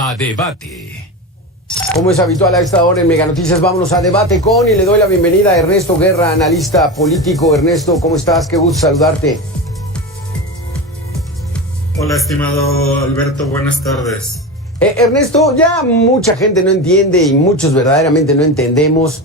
A debate. Como es habitual a esta hora en Mega Noticias, vámonos a debate con y le doy la bienvenida a Ernesto Guerra, analista político. Ernesto, ¿cómo estás? Qué gusto saludarte. Hola, estimado Alberto, buenas tardes. Ernesto, ya mucha gente no entiende y muchos verdaderamente no entendemos.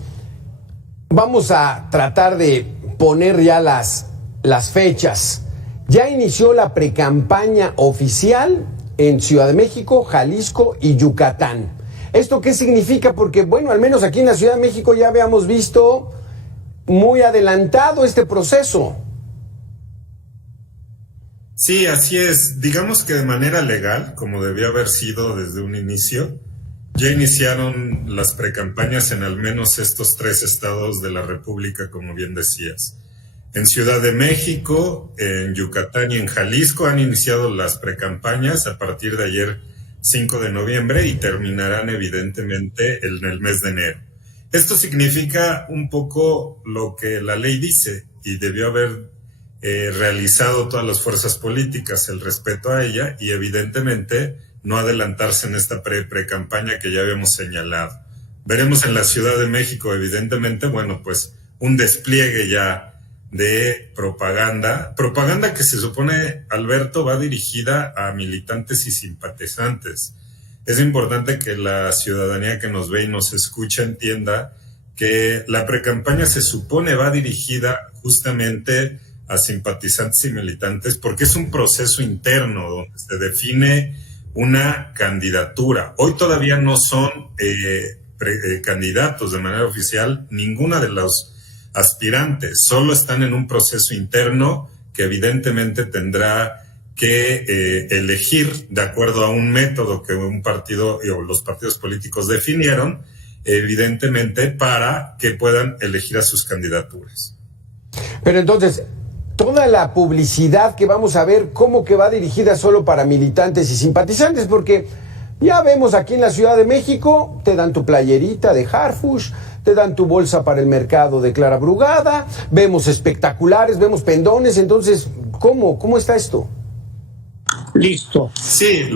Vamos a tratar de poner ya las fechas. Ya inició la precampaña oficial en Ciudad de México, Jalisco y Yucatán. ¿Esto qué significa? Porque, bueno, al menos aquí en la Ciudad de México ya habíamos visto muy adelantado este proceso. Sí, así es. Digamos que de manera legal, como debió haber sido desde un inicio, ya iniciaron las precampañas en al menos estos 3 estados de la República, como bien decías. En Ciudad de México, en Yucatán y en Jalisco han iniciado las precampañas a partir de ayer 5 de noviembre y terminarán evidentemente en el mes de enero. Esto significa un poco lo que la ley dice y debió haber realizado todas las fuerzas políticas, el respeto a ella y evidentemente no adelantarse en esta pre-campaña que ya habíamos señalado. Veremos en la Ciudad de México, evidentemente, bueno, pues un despliegue ya de propaganda que se supone, Alberto, va dirigida a militantes y simpatizantes. Es importante que la ciudadanía que nos ve y nos escucha entienda que la precampaña se supone va dirigida justamente a simpatizantes y militantes porque es un proceso interno donde se define una candidatura. Hoy todavía no son candidatos de manera oficial ninguna de los aspirantes, solo están en un proceso interno que evidentemente tendrá que elegir de acuerdo a un método que un partido o los partidos políticos definieron, evidentemente para que puedan elegir a sus candidaturas. Pero entonces, toda la publicidad que vamos a ver, ¿cómo que va dirigida solo para militantes y simpatizantes? Porque ya vemos aquí en la Ciudad de México, te dan tu playerita de Harfush, te dan tu bolsa para el mercado de Clara Brugada, vemos espectaculares, vemos pendones, entonces, ¿cómo está esto? Listo. Sí,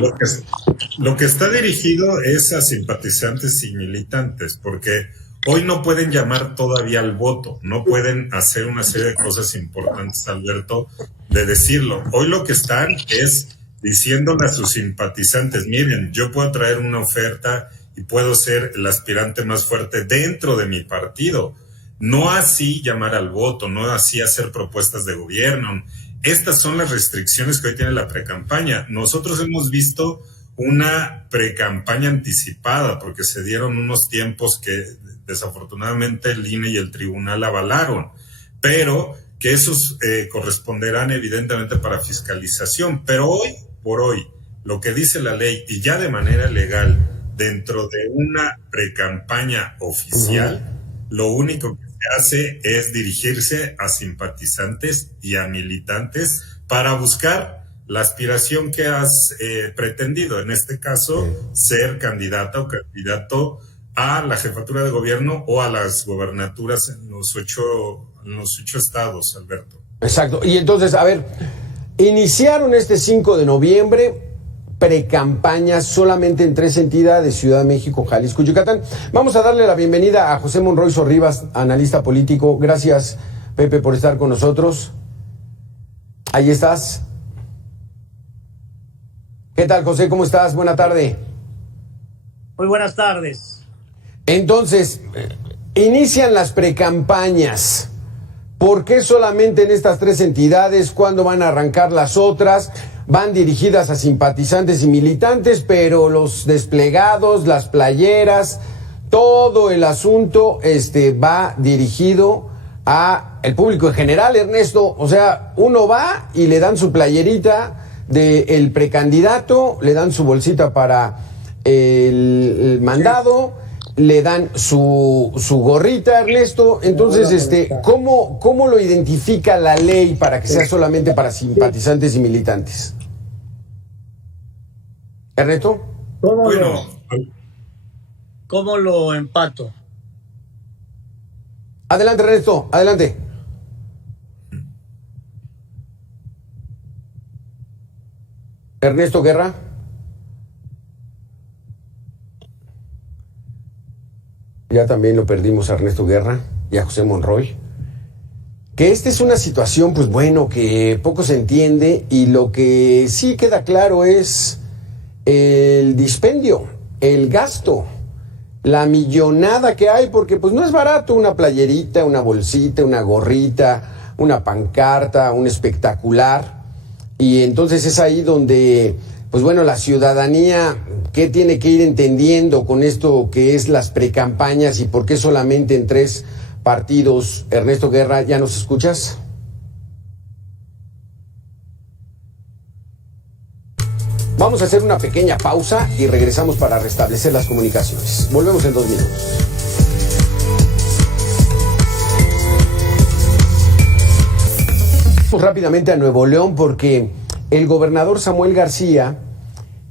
lo que está dirigido es a simpatizantes y militantes, porque hoy no pueden llamar todavía al voto, no pueden hacer una serie de cosas importantes, Alberto, de decirlo. Hoy lo que están es diciéndole a sus simpatizantes, miren, yo puedo traer una oferta y puedo ser el aspirante más fuerte dentro de mi partido. No así llamar al voto, no así hacer propuestas de gobierno. Estas son las restricciones que hoy tiene la precampaña. Nosotros hemos visto una precampaña anticipada porque se dieron unos tiempos que desafortunadamente el INE y el tribunal avalaron, pero que esos corresponderán evidentemente para fiscalización. Pero hoy por hoy, lo que dice la ley y ya de manera legal dentro de una precampaña oficial, lo único que se hace es dirigirse a simpatizantes y a militantes para buscar la aspiración que has pretendido, en este caso, ser candidata o candidato a la jefatura de gobierno o a las gobernaturas en los ocho estados, Alberto. Exacto. Y entonces, a ver, iniciaron este 5 de noviembre precampañas solamente en 3 entidades, Ciudad de México, Jalisco y Yucatán. Vamos a darle la bienvenida a José Monroy Sorribas, analista político. Gracias, Pepe, por estar con nosotros. Ahí estás. ¿Qué tal, José? ¿Cómo estás? Buena tarde. Muy buenas tardes. Entonces, inician las precampañas. ¿Por qué solamente en estas 3 entidades? ¿Cuándo van a arrancar las otras? Van dirigidas a simpatizantes y militantes, pero los desplegados, las playeras, todo el asunto va dirigido a el público en general, Ernesto. O sea, uno va y le dan su playerita del precandidato, le dan su bolsita para el mandado, le dan su gorrita, Ernesto. Entonces, ¿cómo lo identifica la ley para que sea solamente para simpatizantes y militantes? ¿Ernesto? ¿Cómo lo empato? Adelante, Ernesto, adelante. Ernesto Guerra. ya también lo perdimos a Ernesto Guerra y a José Monroy. Que esta es una situación, pues bueno, que poco se entiende, y lo que sí queda claro es el dispendio, el gasto, la millonada que hay, porque pues no es barato una playerita, una bolsita, una gorrita, una pancarta, un espectacular. Y entonces es ahí donde, pues bueno, la ciudadanía, ¿qué tiene que ir entendiendo con esto que es las precampañas y por qué solamente en 3 partidos? Ernesto Guerra, ¿ya nos escuchas? Vamos a hacer una pequeña pausa y regresamos para restablecer las comunicaciones. Volvemos en 2 minutos. Vamos rápidamente a Nuevo León porque el gobernador Samuel García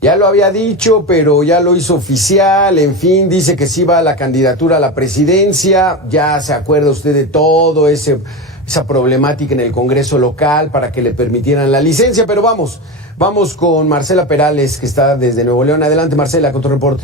ya lo había dicho, pero ya lo hizo oficial. En fin, dice que sí va a la candidatura a la presidencia. Ya se acuerda usted de todo esa problemática en el Congreso local para que le permitieran la licencia. Pero vamos con Marcela Perales, que está desde Nuevo León. Adelante, Marcela, con tu reporte.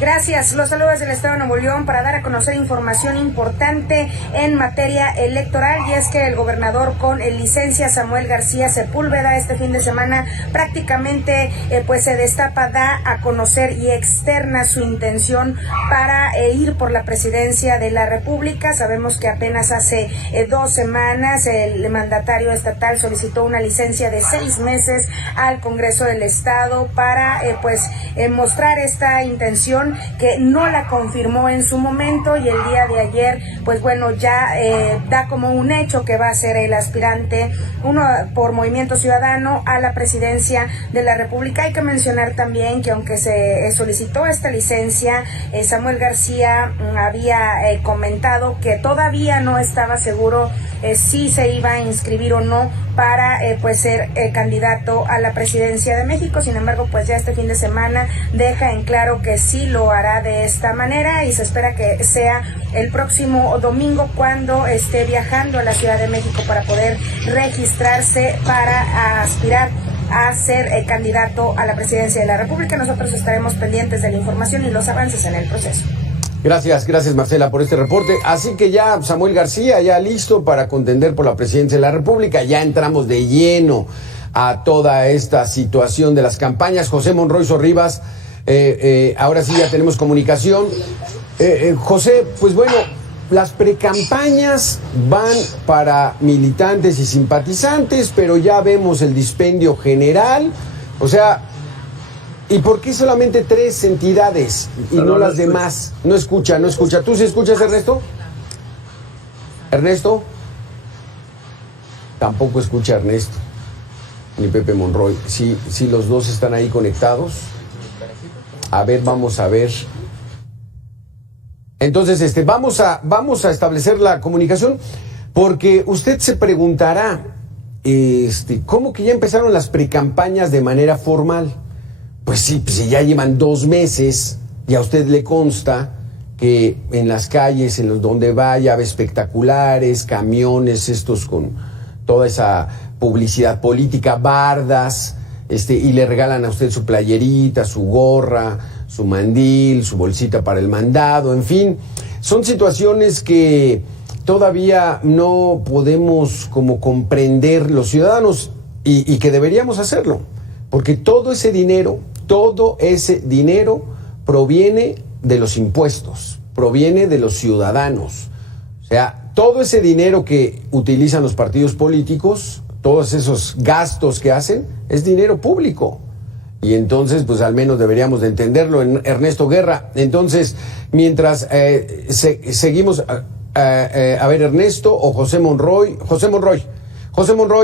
Gracias. Los saludos del Estado de Nuevo León para dar a conocer información importante en materia electoral, y es que el gobernador con licencia Samuel García Sepúlveda este fin de semana prácticamente pues se destapa, da a conocer y externa su intención para ir por la presidencia de la República. Sabemos que apenas hace 2 semanas el mandatario estatal solicitó una licencia de 6 meses al Congreso del Estado para mostrar esta intención, que no la confirmó en su momento, y el día de ayer pues bueno ya da como un hecho que va a ser el aspirante por Movimiento Ciudadano a la presidencia de la República. Hay que mencionar también que aunque se solicitó esta licencia, Samuel García había comentado que todavía no estaba seguro si se iba a inscribir o no para ser candidato a la presidencia de México. Sin embargo, pues ya este fin de semana deja en claro que sí lo hará de esta manera, y se espera que sea el próximo domingo cuando esté viajando a la Ciudad de México para poder registrarse para aspirar a ser candidato a la presidencia de la República. Nosotros estaremos pendientes de la información y los avances en el proceso. Gracias Marcela por este reporte. Así que ya Samuel García ya listo para contender por la presidencia de la República. Ya entramos de lleno a toda esta situación de las campañas. José Monroy Sorribas, ahora sí ya tenemos comunicación. José, pues bueno, las precampañas van para militantes y simpatizantes, pero ya vemos el dispendio general. O sea, ¿y por qué solamente 3 entidades y no las demás? No escucha. ¿Tú sí escuchas, Ernesto? ¿Ernesto? Tampoco escucha Ernesto, ni Pepe Monroy. Sí, los dos están ahí conectados. A ver, vamos a ver. Entonces, vamos a establecer la comunicación, porque usted se preguntará, ¿cómo que ya empezaron las precampañas de manera formal? Pues sí, pues si ya llevan 2 meses y a usted le consta que en las calles, donde vaya, ve espectaculares, camiones estos con toda esa publicidad política, bardas, y le regalan a usted su playerita, su gorra, su mandil, su bolsita para el mandado, en fin. Son situaciones que todavía no podemos como comprender los ciudadanos, y que deberíamos hacerlo, porque todo ese dinero proviene de los impuestos, proviene de los ciudadanos. O sea, todo ese dinero que utilizan los partidos políticos, todos esos gastos que hacen, es dinero público. Y entonces, pues al menos deberíamos de entenderlo, Ernesto Guerra. Entonces, mientras seguimos, a ver, Ernesto o José Monroy,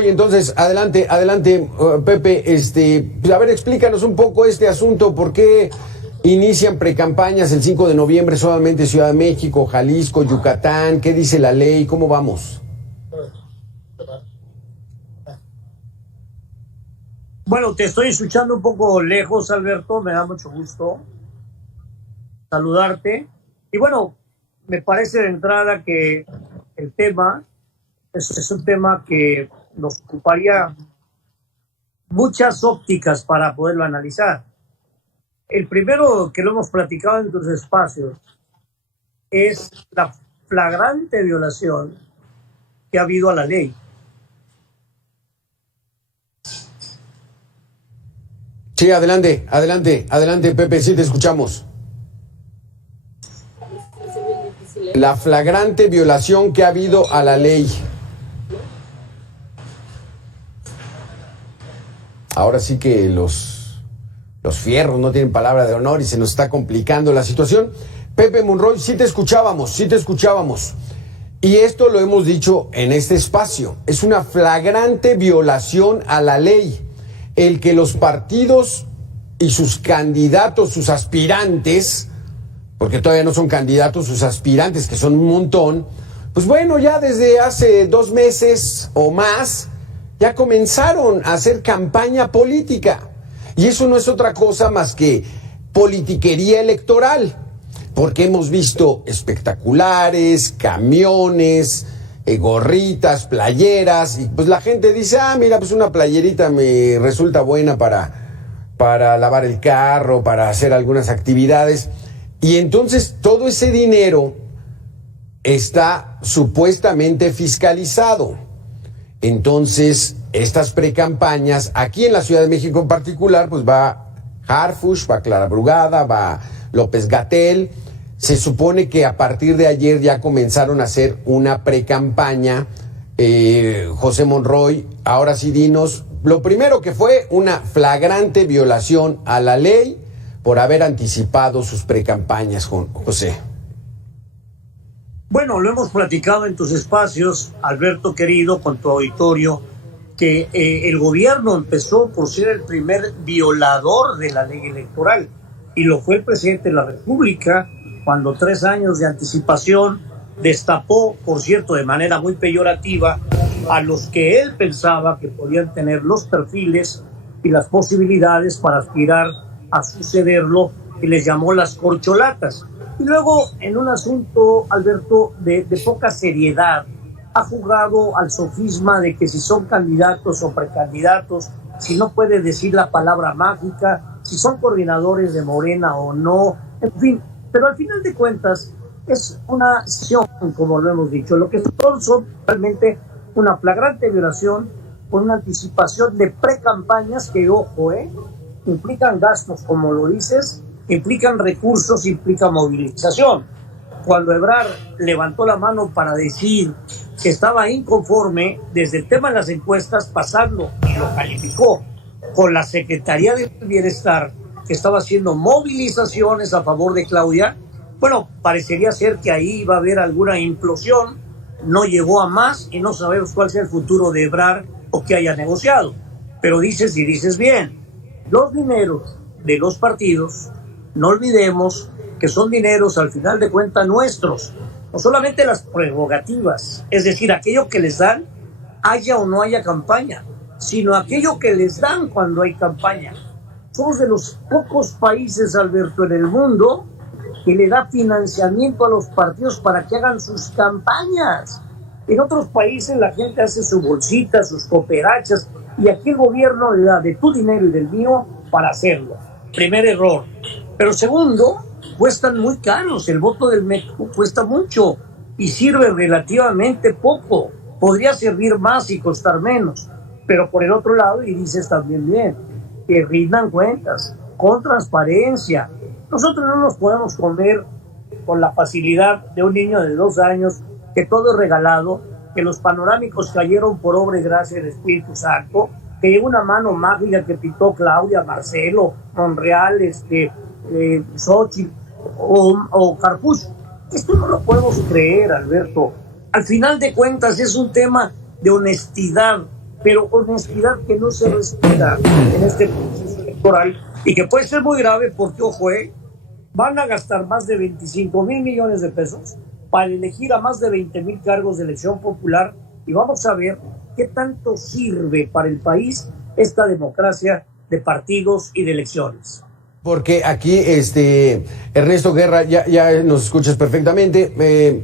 entonces, adelante, Pepe, pues, a ver, explícanos un poco este asunto, ¿por qué inician precampañas el 5 de noviembre solamente Ciudad de México, Jalisco, Yucatán? ¿Qué dice la ley? ¿Cómo vamos? Bueno, te estoy escuchando un poco lejos, Alberto, me da mucho gusto saludarte. Y bueno, me parece de entrada que el tema es un tema que nos ocuparía muchas ópticas para poderlo analizar. El primero que lo hemos platicado en tus espacios es la flagrante violación que ha habido a la ley. Sí, adelante, Pepe, sí te escuchamos. La flagrante violación que ha habido a la ley. Ahora sí que los fierros no tienen palabra de honor y se nos está complicando la situación. Pepe Monroy, sí te escuchábamos. Y esto lo hemos dicho en este espacio. Es una flagrante violación a la ley. El que los partidos y sus candidatos, sus aspirantes, porque todavía no son candidatos, sus aspirantes, que son un montón, pues bueno, ya desde hace 2 meses o más, ya comenzaron a hacer campaña política. Y eso no es otra cosa más que politiquería electoral, porque hemos visto espectaculares, camiones, gorritas, playeras, y pues la gente dice, mira, pues una playerita me resulta buena para lavar el carro, para hacer algunas actividades. Y entonces todo ese dinero está supuestamente fiscalizado. Entonces, estas precampañas, aquí en la Ciudad de México en particular, pues va Harfuch, va Clara Brugada, va López-Gatell. Se supone que a partir de ayer ya comenzaron a hacer una precampaña. José Monroy, ahora sí dinos, lo primero que fue una flagrante violación a la ley por haber anticipado sus precampañas, José. Bueno, lo hemos platicado en tus espacios, Alberto querido, con tu auditorio, que el gobierno empezó por ser el primer violador de la ley electoral, y lo fue el presidente de la República cuando 3 años de anticipación destapó, por cierto, de manera muy peyorativa, a los que él pensaba que podían tener los perfiles y las posibilidades para aspirar a sucederlo, y les llamó las corcholatas. Y luego, en un asunto, Alberto, de poca seriedad, ha jugado al sofisma de que si son candidatos o precandidatos, si no puede decir la palabra mágica, si son coordinadores de Morena o no, en fin. Pero al final de cuentas, es una sesión, como lo hemos dicho. Lo que son realmente una flagrante violación con una anticipación de precampañas que, ojo, implican gastos, como lo dices, implican recursos, implican movilización. Cuando Ebrard levantó la mano para decir que estaba inconforme desde el tema de las encuestas, pasando, y lo calificó, con la Secretaría del Bienestar, que estaba haciendo movilizaciones a favor de Claudia, bueno, parecería ser que ahí iba a haber alguna implosión. No llegó a más y no sabemos cuál sea el futuro de Ebrard o que haya negociado. Pero dices y dices bien, los dineros de los partidos, no olvidemos que son dineros al final de cuentas nuestros, no solamente las prerrogativas, es decir, aquello que les dan, haya o no haya campaña, sino aquello que les dan cuando hay campaña. Somos de los pocos países, Alberto, en el mundo que le da financiamiento a los partidos para que hagan sus campañas. En otros países la gente hace su bolsita, sus cooperachas, y aquí el gobierno le da de tu dinero y del mío para hacerlo. Primer error. Pero segundo, cuestan muy caros. El voto del México cuesta mucho y sirve relativamente poco. Podría servir más y costar menos. Pero por el otro lado, y dices también bien, que rindan cuentas, con transparencia. Nosotros no nos podemos comer con la facilidad de un niño de 2 años, que todo es regalado, que los panorámicos cayeron por obra y gracia del Espíritu Santo, que llegó una mano mágica que pintó Claudia, Marcelo, Monreal, Xochitl o Harfuch. Esto no lo podemos creer, Alberto. Al final de cuentas es un tema de honestidad, pero honestidad que no se respeta en este proceso electoral y que puede ser muy grave porque, ojo, van a gastar más de 25,000 millones de pesos para elegir a más de 20,000 cargos de elección popular, y vamos a ver qué tanto sirve para el país esta democracia de partidos y de elecciones. Porque aquí, Ernesto Guerra, ya nos escuchas perfectamente.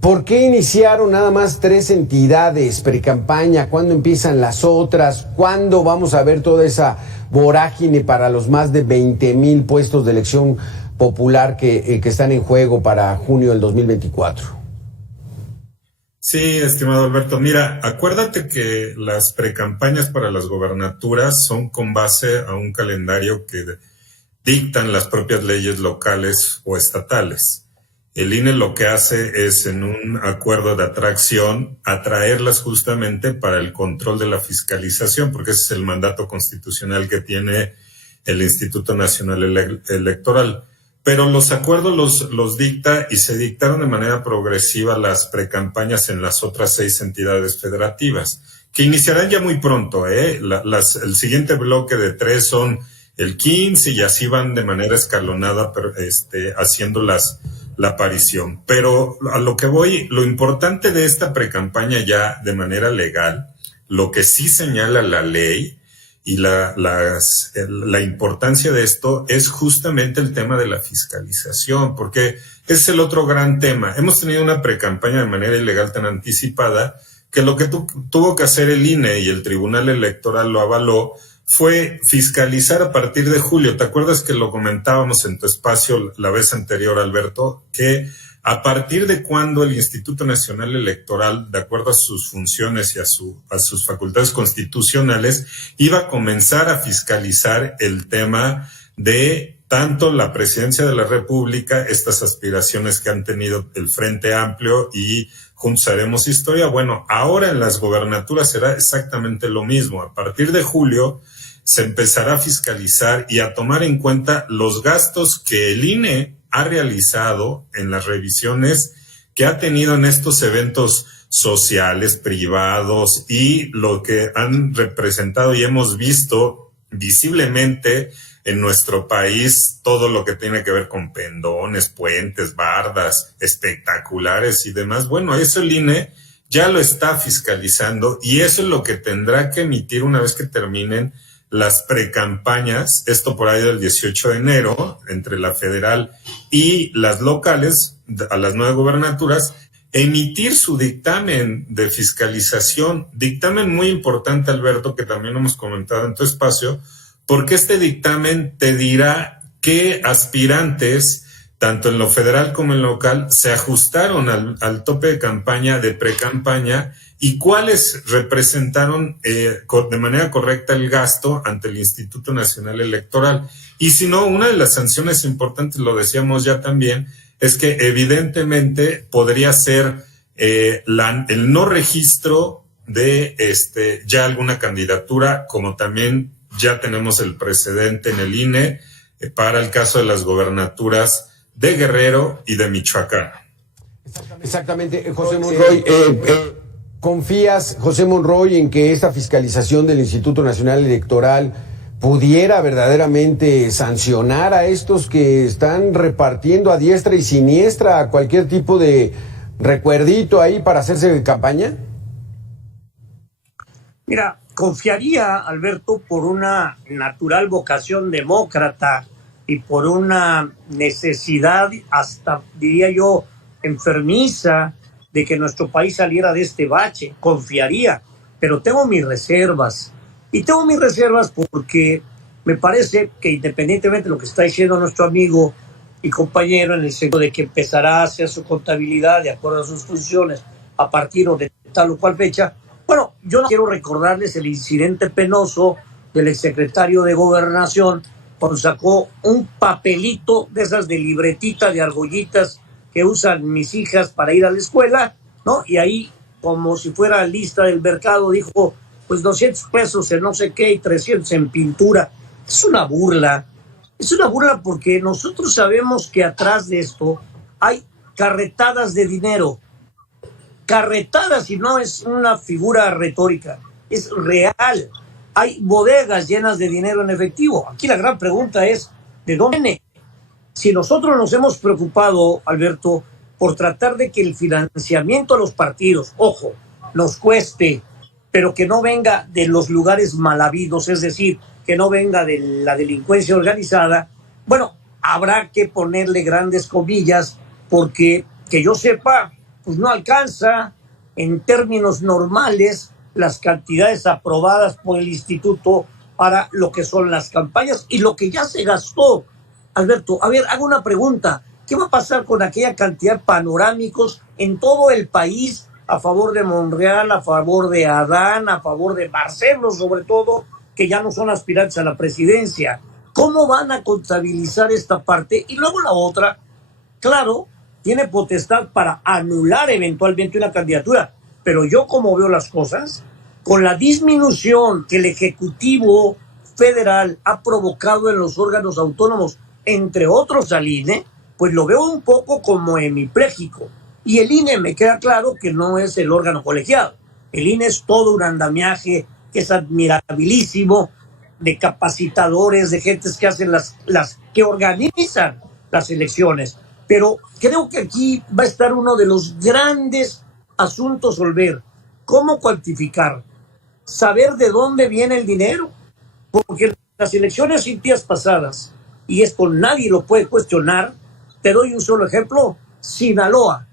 ¿Por qué iniciaron nada más 3 entidades pre-campaña? ¿Cuándo empiezan las otras? ¿Cuándo vamos a ver toda esa vorágine para los más de 20,000 puestos de elección popular que están en juego para junio del 2024? Sí, estimado Alberto, mira, acuérdate que las precampañas para las gobernaturas son con base a un calendario que dictan las propias leyes locales o estatales. El INE lo que hace es, en un acuerdo de atracción, atraerlas justamente para el control de la fiscalización, porque ese es el mandato constitucional que tiene el Instituto Nacional Electoral. Pero los acuerdos los dicta y se dictaron de manera progresiva las precampañas en las otras 6 entidades federativas, que iniciarán ya muy pronto. El siguiente bloque de 3 son el 15 y así van de manera escalonada, haciendo la aparición. Pero a lo que voy, lo importante de esta precampaña ya de manera legal, lo que sí señala la ley, y la importancia de esto es justamente el tema de la fiscalización, porque es el otro gran tema. Hemos tenido una precampaña de manera ilegal tan anticipada que lo que tuvo que hacer el INE y el Tribunal Electoral lo avaló fue fiscalizar a partir de julio. ¿Te acuerdas que lo comentábamos en tu espacio la vez anterior, Alberto? Que a partir de cuando el Instituto Nacional Electoral, de acuerdo a sus funciones y a sus facultades constitucionales, iba a comenzar a fiscalizar el tema de tanto la presidencia de la República, estas aspiraciones que han tenido el Frente Amplio y Juntos Haremos Historia. Bueno, ahora en las gobernaturas será exactamente lo mismo. A partir de julio se empezará a fiscalizar y a tomar en cuenta los gastos que el INE ha realizado en las revisiones que ha tenido en estos eventos sociales, privados, y lo que han representado y hemos visto visiblemente en nuestro país, todo lo que tiene que ver con pendones, puentes, bardas espectaculares y demás. Bueno, eso el INE ya lo está fiscalizando y eso es lo que tendrá que emitir una vez que terminen las precampañas, esto por ahí del 18 de enero, entre la federal y las locales, a las 9 gubernaturas, emitir su dictamen de fiscalización. Dictamen muy importante, Alberto, que también hemos comentado en tu espacio, porque este dictamen te dirá qué aspirantes, tanto en lo federal como en lo local, se ajustaron al tope de campaña, de precampaña, y cuáles representaron de manera correcta el gasto ante el Instituto Nacional Electoral. Y si no, una de las sanciones importantes, lo decíamos ya también, es que evidentemente podría ser el no registro de ya alguna candidatura, como también ya tenemos el precedente en el INE para el caso de las gobernaturas de Guerrero y de Michoacán. Exactamente, José Monroy. ¿Confías, José Monroy, en que esta fiscalización del Instituto Nacional Electoral pudiera verdaderamente sancionar a estos que están repartiendo a diestra y siniestra cualquier tipo de recuerdito ahí para hacerse campaña? Mira, confiaría, Alberto, por una natural vocación demócrata y por una necesidad, hasta diría yo, enfermiza, de que nuestro país saliera de este bache. Confiaría, pero tengo mis reservas. Y tengo mis reservas porque me parece que, independientemente de lo que está diciendo nuestro amigo y compañero, en el sentido de que empezará a hacer su contabilidad de acuerdo a sus funciones a partir de tal o cual fecha, bueno, yo no quiero recordarles el incidente penoso del exsecretario de Gobernación cuando sacó un papelito de esas de libretita de argollitas que usan mis hijas para ir a la escuela, ¿no? Y ahí, como si fuera lista del mercado, dijo, pues 200 pesos en no sé qué y 300 en pintura. Es una burla porque nosotros sabemos que atrás de esto hay carretadas de dinero. Carretadas, y no es una figura retórica, es real. Hay bodegas llenas de dinero en efectivo. Aquí la gran pregunta es, ¿de dónde viene? Si nosotros nos hemos preocupado, Alberto, por tratar de que el financiamiento a los partidos, ojo, nos cueste, pero que no venga de los lugares mal habidos, es decir, que no venga de la delincuencia organizada, bueno, habrá que ponerle grandes comillas, porque que yo sepa, pues no alcanza en términos normales las cantidades aprobadas por el instituto para lo que son las campañas y lo que ya se gastó. Alberto, a ver, hago una pregunta. ¿Qué va a pasar con aquella cantidad de panorámicos en todo el país a favor de Monreal, a favor de Adán, a favor de Marcelo, sobre todo, que ya no son aspirantes a la presidencia? ¿Cómo van a contabilizar esta parte? Y luego la otra, claro, tiene potestad para anular eventualmente una candidatura, pero yo como veo las cosas, con la disminución que el Ejecutivo Federal ha provocado en los órganos autónomos, entre otros al INE, pues lo veo un poco como hemipléjico. Y el INE me queda claro que no es el órgano colegiado. El INE es todo un andamiaje que es admirabilísimo, de capacitadores, de gentes que hacen que organizan las elecciones. Pero creo que aquí va a estar uno de los grandes asuntos a ver. ¿Cómo cuantificar? Saber de dónde viene el dinero. Porque las elecciones impías pasadas, y esto nadie lo puede cuestionar, te doy un solo ejemplo, Sinaloa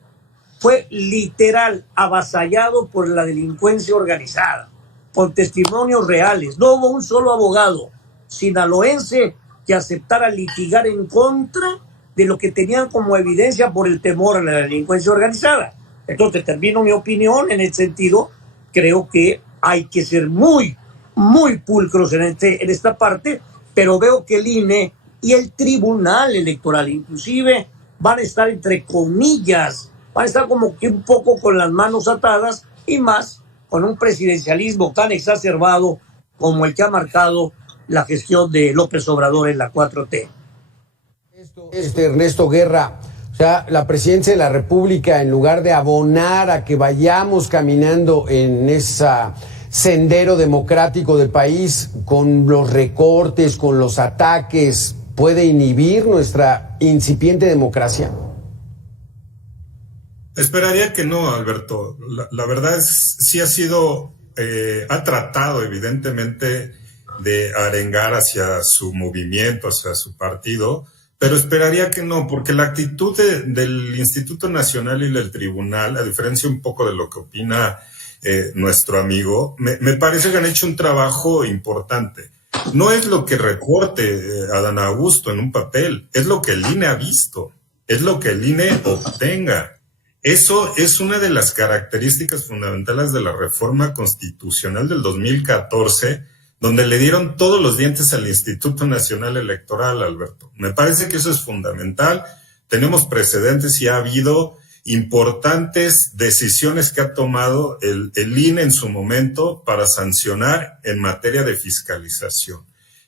fue literal avasallado por la delincuencia organizada, con testimonios reales. No hubo un solo abogado sinaloense que aceptara litigar en contra de lo que tenían como evidencia por el temor a la delincuencia organizada. Entonces, termino mi opinión en el sentido, creo que hay que ser muy, muy pulcros en esta parte, pero veo que el INE y el Tribunal Electoral inclusive van a estar, entre comillas, van a estar como que un poco con las manos atadas, y más con un presidencialismo tan exacerbado como el que ha marcado la gestión de López Obrador en la 4T. Ernesto Guerra, o sea, la presidencia de la República, en lugar de abonar a que vayamos caminando en ese sendero democrático del país, con los recortes, con los ataques, ¿puede inhibir nuestra incipiente democracia? Esperaría que no, Alberto. La verdad es, sí ha sido, ha tratado evidentemente de arengar hacia su movimiento, hacia su partido, pero esperaría que no, porque la actitud del Instituto Nacional y del Tribunal, a diferencia un poco de lo que opina nuestro amigo, me parece que han hecho un trabajo importante. No es lo que recorte Adán Augusto en un papel, es lo que el INE ha visto, es lo que el INE obtenga. Eso es una de las características fundamentales de la reforma constitucional del 2014, donde le dieron todos los dientes al Instituto Nacional Electoral, Alberto. Me parece que eso es fundamental. Tenemos precedentes y ha habido importantes decisiones que ha tomado el INE en su momento para sancionar en materia de fiscalización.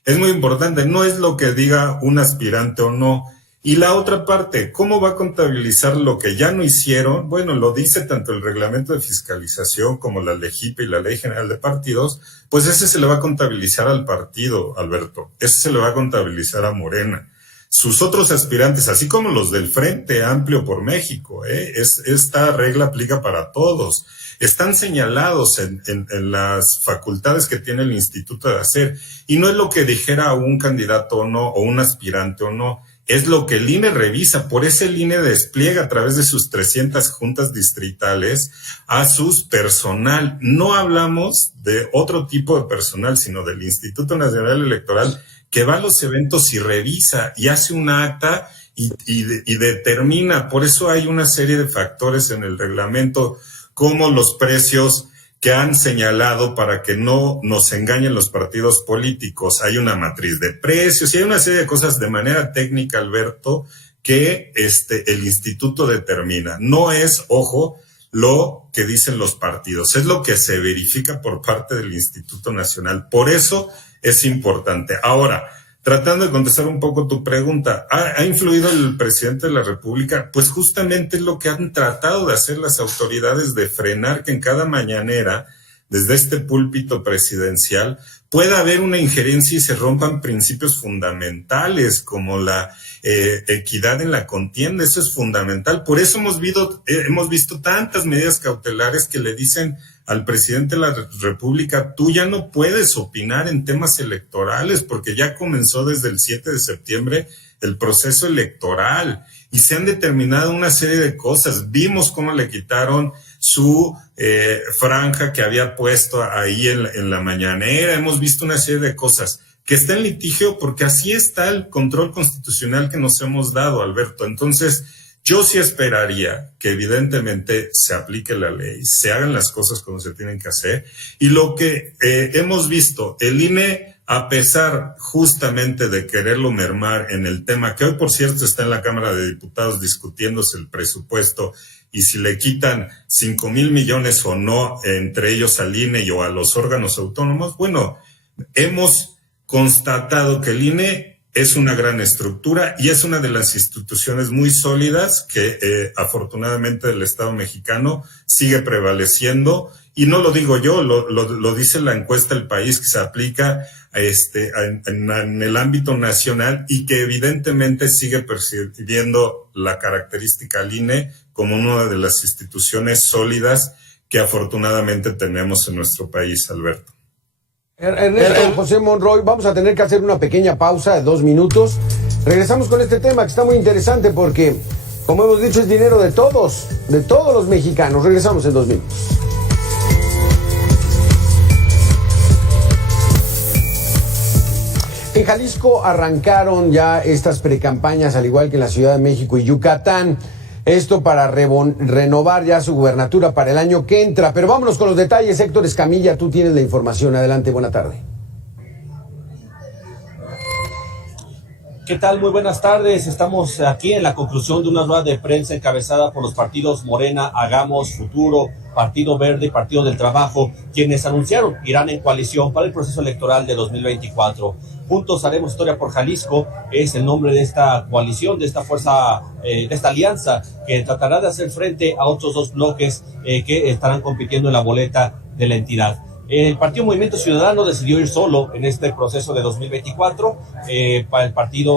Es muy importante, no es lo que diga un aspirante o no. Y la otra parte, ¿cómo va a contabilizar lo que ya no hicieron? Bueno, lo dice tanto el reglamento de fiscalización como la LEGIP y la Ley General de Partidos, pues ese se le va a contabilizar al partido, Alberto. Ese se le va a contabilizar a Morena. Sus otros aspirantes, así como los del Frente Amplio por México, esta regla aplica para todos. Están señalados en las facultades que tiene el instituto de hacer. Y no es lo que dijera un candidato o no, o un aspirante o no. Es lo que el INE revisa, por eso el INE despliega a través de sus 300 juntas distritales a su personal. No hablamos de otro tipo de personal, sino del Instituto Nacional Electoral, que va a los eventos y revisa y hace un acta y determina. Por eso hay una serie de factores en el reglamento, como los precios que han señalado para que no nos engañen los partidos políticos. Hay una matriz de precios y hay una serie de cosas de manera técnica, Alberto, que el instituto determina. No es, ojo, lo que dicen los partidos, es lo que se verifica por parte del Instituto Nacional. Por eso es importante. Ahora, tratando de contestar un poco tu pregunta, ¿ha influido el presidente de la República? Pues justamente es lo que han tratado de hacer las autoridades, de frenar que en cada mañanera, desde este púlpito presidencial, pueda haber una injerencia y se rompan principios fundamentales como la equidad en la contienda. Eso es fundamental. Por eso hemos visto tantas medidas cautelares que le dicen al presidente de la República: tú ya no puedes opinar en temas electorales, porque ya comenzó desde el 7 de septiembre el proceso electoral y se han determinado una serie de cosas. Vimos cómo le quitaron su franja que había puesto ahí en la mañanera. Hemos visto una serie de cosas que está en litigio porque así está el control constitucional que nos hemos dado, Alberto. Entonces, yo sí esperaría que evidentemente se aplique la ley, se hagan las cosas como se tienen que hacer. Y lo que hemos visto, el INE, a pesar justamente de quererlo mermar en el tema, que hoy por cierto está en la Cámara de Diputados discutiéndose el presupuesto y si le quitan 5,000 millones o no, entre ellos al INE o a los órganos autónomos, bueno, hemos constatado que el INE es una gran estructura y es una de las instituciones muy sólidas que afortunadamente el Estado mexicano sigue prevaleciendo. Y no lo digo yo, lo dice la encuesta del país que se aplica en el ámbito nacional y que evidentemente sigue percibiendo la característica al INE como una de las instituciones sólidas que afortunadamente tenemos en nuestro país, Alberto. Ernesto José Monroy, vamos a tener que hacer una pequeña pausa de 2 minutos. Regresamos con este tema que está muy interesante porque, como hemos dicho, es dinero de todos los mexicanos. Regresamos en 2 minutos. En Jalisco arrancaron ya estas precampañas, al igual que en la Ciudad de México y Yucatán. Esto para renovar ya su gubernatura para el año que entra. Pero vámonos con los detalles. Héctor Escamilla, tú tienes la información. Adelante, buena tarde. ¿Qué tal? Muy buenas tardes. Estamos aquí en la conclusión de una rueda de prensa encabezada por los partidos Morena, Hagamos, Futuro, Partido Verde y Partido del Trabajo, quienes anunciaron irán en coalición para el proceso electoral de 2024. Juntos haremos historia por Jalisco es el nombre de esta coalición, de esta fuerza, de esta alianza que tratará de hacer frente a otros 2 bloques que estarán compitiendo en la boleta de la entidad. El Partido Movimiento Ciudadano decidió ir solo en este proceso de 2024. Para el Partido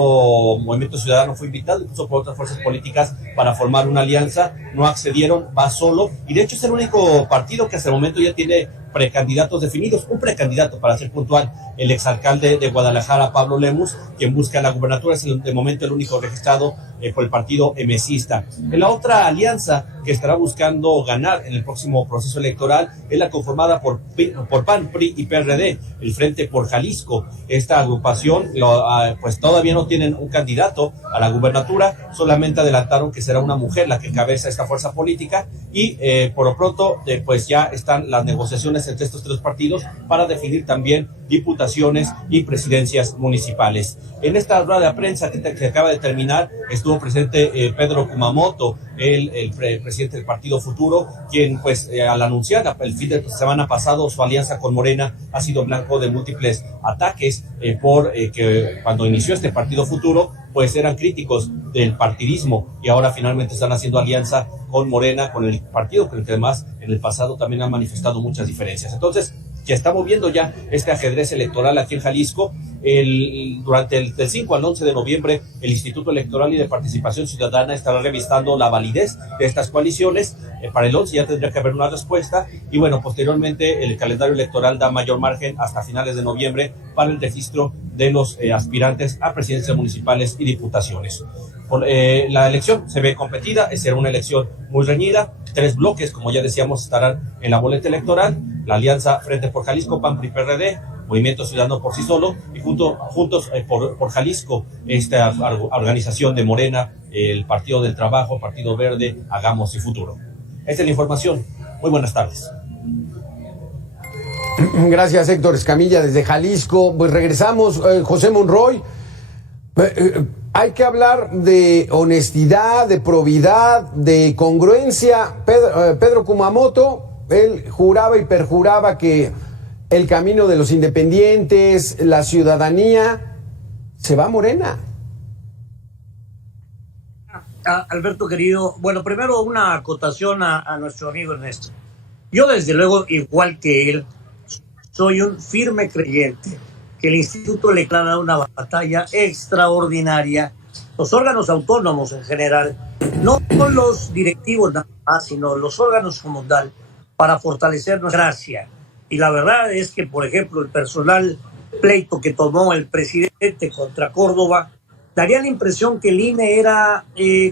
Movimiento Ciudadano fue invitado incluso por otras fuerzas políticas para formar una alianza. No accedieron, va solo. Y de hecho es el único partido que hasta el momento ya tiene precandidatos definidos. Un precandidato, para ser puntual, el exalcalde de Guadalajara, Pablo Lemus, quien busca la gubernatura, es de momento el único registrado por el partido emesista. En la otra alianza que estará buscando ganar en el próximo proceso electoral es la conformada por PAN, PRI y PRD, el Frente por Jalisco. Esta agrupación pues todavía no tienen un candidato a la gubernatura, solamente adelantaron que será una mujer la que encabeza esta fuerza política y por lo pronto pues ya están las negociaciones entre estos 3 partidos para definir también diputaciones y presidencias municipales. En esta rueda de prensa que acaba de terminar estuvo presente Pedro Kumamoto, el presidente del Partido Futuro, quien pues al anunciar el fin de semana pasado su alianza con Morena ha sido blanco de múltiples ataques por que cuando inició este Partido Futuro pues eran críticos del partidismo y ahora finalmente están haciendo alianza con Morena, con el partido, con el que además en el pasado también han manifestado muchas diferencias. Entonces, ya estamos viendo ya este ajedrez electoral aquí en Jalisco. Durante del 5 al 11 de noviembre, el Instituto Electoral y de Participación Ciudadana estará revisando la validez de estas coaliciones. Para el 11 ya tendría que haber una respuesta. Y bueno, posteriormente el calendario electoral da mayor margen hasta finales de noviembre para el registro de los aspirantes a presidencias municipales y diputaciones. La elección se ve competida, será una elección muy reñida. 3 bloques, como ya decíamos, estarán en la boleta electoral. La alianza Frente por Jalisco, PAN, PRI, PRD, Movimiento Ciudadano por sí solo y juntos por Jalisco, esta organización de Morena, el Partido del Trabajo, Partido Verde, Hagamos y Futuro. Esta es la información. Muy buenas tardes. Gracias, Héctor Escamilla, desde Jalisco. Pues regresamos, José Monroy. Hay que hablar de honestidad, de probidad, de congruencia. Pedro Kumamoto, él juraba y perjuraba que el camino de los independientes, la ciudadanía, se va a Morena. Alberto querido, bueno, primero una acotación a nuestro amigo Ernesto. Yo desde luego, igual que él, soy un firme creyente que el Instituto le declara una batalla extraordinaria, los órganos autónomos en general, no los directivos nada más, sino los órganos como tal, para fortalecer nuestra democracia. Y la verdad es que, por ejemplo, el personal pleito que tomó el presidente contra Córdoba daría la impresión que el INE era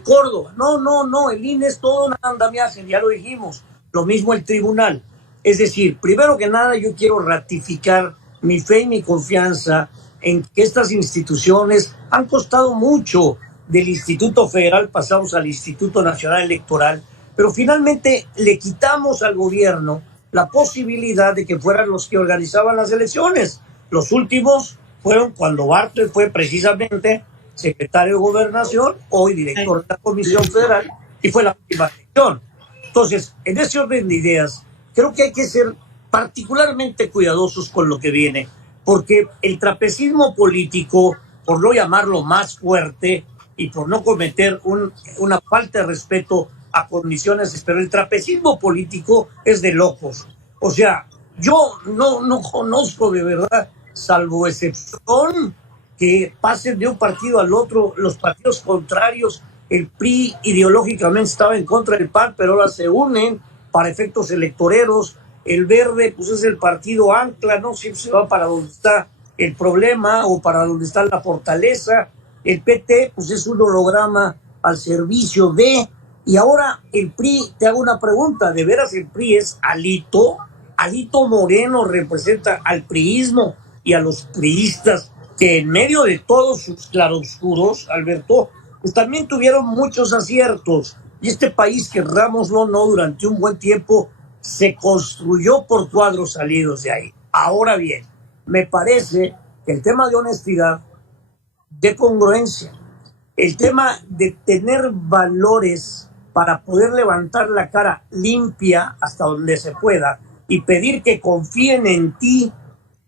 Córdoba. No, el INE es todo un andamiaje, ya lo dijimos. Lo mismo el tribunal. Es decir, primero que nada yo quiero ratificar mi fe y mi confianza en que estas instituciones han costado mucho. Del Instituto Federal pasamos al Instituto Nacional Electoral, pero finalmente le quitamos al gobierno la posibilidad de que fueran los que organizaban las elecciones. Los últimos fueron cuando Bartlett fue precisamente secretario de Gobernación, hoy director de la Comisión Federal, y fue la última elección. Entonces, en ese orden de ideas, creo que hay que ser particularmente cuidadosos con lo que viene, porque el trapecismo político, por no llamarlo más fuerte y por no cometer una falta de respeto a condiciones, pero el trapecismo político es de locos. O sea, yo no conozco de verdad, salvo excepción, que pasen de un partido al otro, los partidos contrarios. El PRI ideológicamente estaba en contra del PAN, pero ahora se unen para efectos electoreros. El Verde, pues es el partido ancla, ¿no? Siempre se va para donde está el problema o para donde está la fortaleza. El PT, pues es un holograma al servicio de... Y ahora el PRI, te hago una pregunta, ¿de veras el PRI es Alito? Alito Moreno representa al priismo y a los priistas que en medio de todos sus claroscuros, Alberto, pues también tuvieron muchos aciertos. Y este país, querrámoslo o no, durante un buen tiempo se construyó por cuadros salidos de ahí. Ahora bien, me parece que el tema de honestidad, de congruencia, el tema de tener valores para poder levantar la cara limpia hasta donde se pueda y pedir que confíen en ti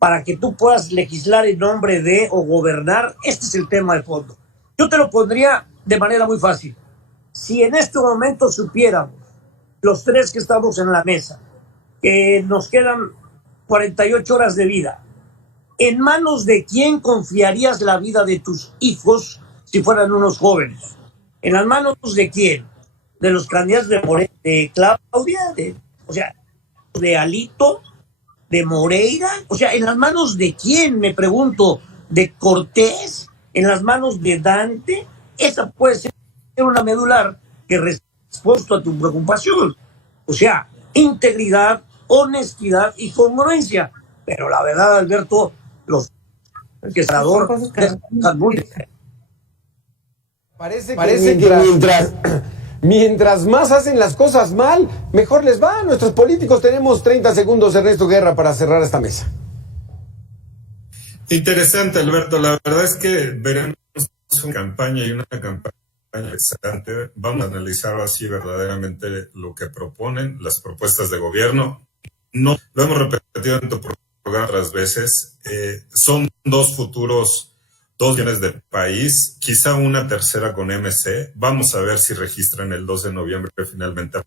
para que tú puedas legislar en nombre de o gobernar, este es el tema de fondo. Yo te lo pondría de manera muy fácil. Si en este momento supiéramos, los tres que estamos en la mesa, que nos quedan 48 horas de vida, ¿en manos de quién confiarías la vida de tus hijos si fueran unos jóvenes? ¿En las manos de quién? ¿De los candidatos de Claudia? ¿De Alito? ¿De Moreira? O sea, ¿en las manos de quién, me pregunto? ¿De Cortés? ¿En las manos de Dante? Esa puede ser una medular que responde a tu preocupación. O sea, integridad, honestidad y congruencia. Pero la verdad, Alberto, los que Parece que mientras más hacen las cosas mal, mejor les va a nuestros políticos. Tenemos 30 segundos, Ernesto Guerra, para cerrar esta mesa. Interesante, Alberto. La verdad es que veremos una campaña y una campaña interesante. Vamos a analizar así verdaderamente lo que proponen, las propuestas de gobierno. No, lo hemos repetido en tu programa otras veces. Son dos futuros, 2 millones de país, quizá una tercera con MC. Vamos a ver si registran el 2 de noviembre finalmente.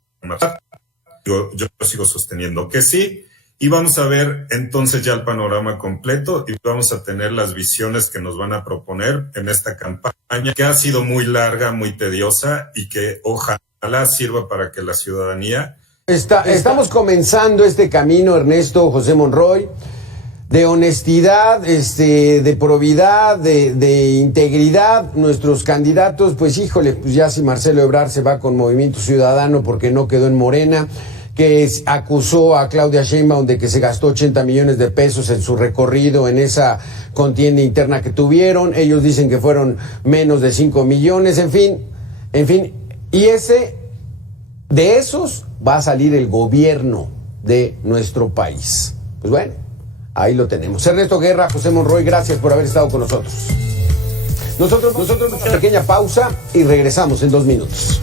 Yo sigo sosteniendo que sí. Y vamos a ver entonces ya el panorama completo y vamos a tener las visiones que nos van a proponer en esta campaña, que ha sido muy larga, muy tediosa y que ojalá sirva para que la ciudadanía... Estamos comenzando este camino, Ernesto, José Monroy, de honestidad, de probidad, de integridad. Nuestros candidatos, pues híjole, pues ya si Marcelo Ebrard se va con Movimiento Ciudadano porque no quedó en Morena, que acusó a Claudia Sheinbaum de que se gastó 80 millones de pesos en su recorrido en esa contienda interna que tuvieron. Ellos dicen que fueron menos de 5 millones, en fin. Y de esos va a salir el gobierno de nuestro país. Pues bueno, ahí lo tenemos. Ernesto Guerra, José Monroy, gracias por haber estado con nosotros. Nosotros una pequeña pausa y regresamos en 2 minutos.